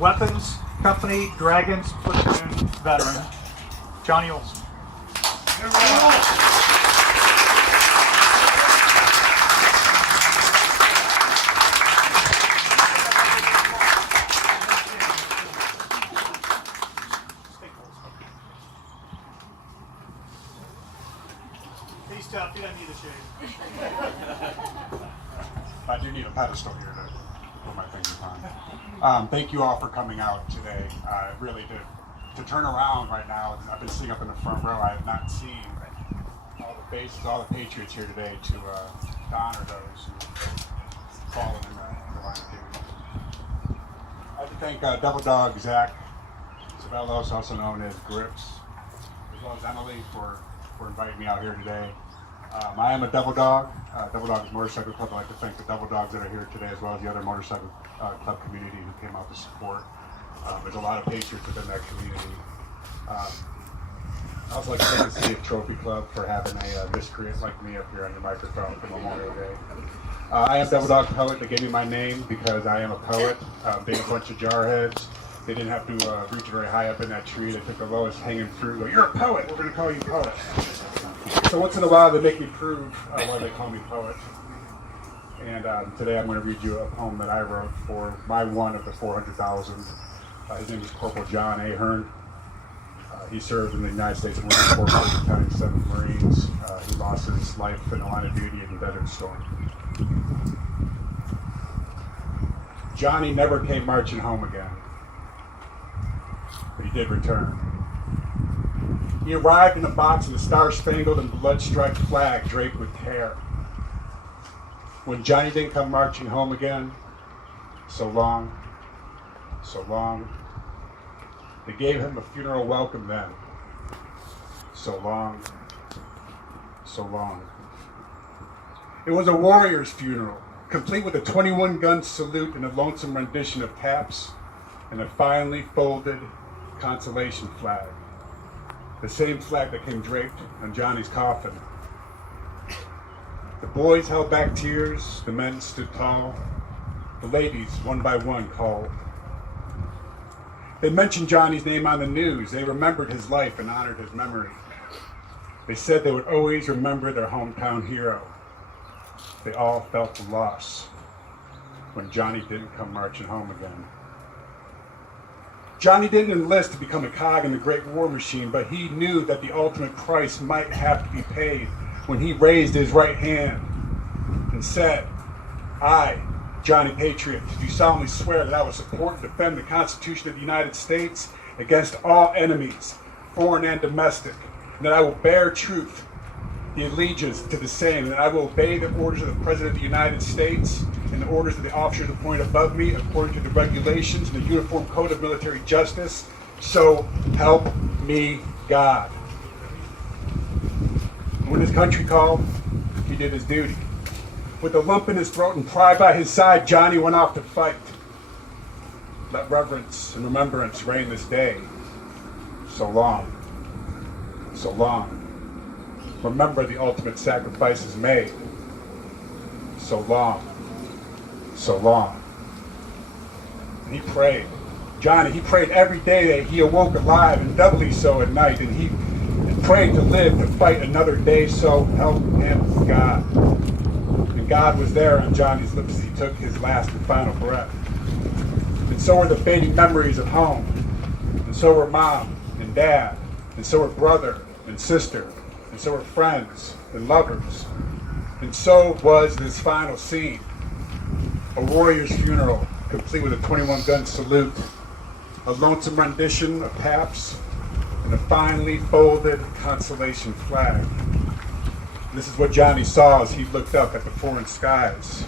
Weapons Company Dragons Platoon veteran, Johnny Olson. He's tough, he doesn't need a shave. I do need a pedestal here to put my fingers on. Thank you all for coming out today. Really to turn around right now. I've been sitting up in the front row. I have not seen all the faces, all the patriots here today to honor those who've fallen in the line of duty. I'd like to thank Double Dog Zach Savellos, also known as Grips, as well as Emily for inviting me out here today. I am a Double Dog. Double Dogs Motorcycle Club. I'd like to thank the Double Dogs that are here today, as well as the other motorcycle club community who came out to support. There's a lot of patriots within that community. I also like to thank the City of Trophy Club for having a miscreant like me up here on the microphone for Memorial Day. I am Double Dog Poet. They gave me my name because I am a poet. Being a bunch of jarheads, they didn't have to reach very high up in that tree. They took the lowest hanging fruit. Go, you're a poet. We're going to call you poet. So once in a while, they make me prove why they call me poet. And today I'm going to read you a poem that I wrote for my one of the 400,000. His name is Corporal John Ahern. He served in the United States Marine Corps, Pt7 Marines. He lost his life in the line of duty in the Desert Storm. Johnny never came marching home again, but he did return. He arrived in a box with a star-spangled and blood-striped flag draped with hair. When Johnny didn't come marching home again, so long, so long. They gave him a funeral welcome then. So long, so long. It was a warrior's funeral, complete with a 21-gun salute and a lonesome rendition of taps and a finely folded consolation flag. The same flag that came draped on Johnny's coffin. The boys held back tears, the men stood tall, the ladies one by one called. They mentioned Johnny's name on the news. They remembered his life and honored his memory. They said they would always remember their hometown hero. They all felt the loss when Johnny didn't come marching home again. Johnny didn't enlist to become a cog in the great war machine, but he knew that the ultimate price might have to be paid when he raised his right hand and said, I, Johnny Patriot, do solemnly swear that I will support and defend the Constitution of the United States against all enemies, foreign and domestic, and that I will bear truth, the allegiance to the same, and that I will obey the orders of the President of the United States and the orders of the officers appointed above me according to the regulations and the Uniform Code of Military Justice. So help me God. When his country called, he did his duty. With a lump in his throat and pride by his side, Johnny went off to fight. Let reverence and remembrance reign this day. So long, so long. Remember the ultimate sacrifices made. So long, so long. And he prayed. Johnny, he prayed every day that he awoke alive, and doubly so at night. And he prayed to live to fight another day, so help him God. And God was there on Johnny's lips as he took his last and final breath. And so were the fading memories of home. And so were mom and dad. And so were brother and sister. And so were friends and lovers. And so was this final scene. A warrior's funeral, complete with a 21-gun salute, a lonesome rendition of taps, and a finely folded consolation flag. This is what Johnny saw as he looked up at the foreign skies.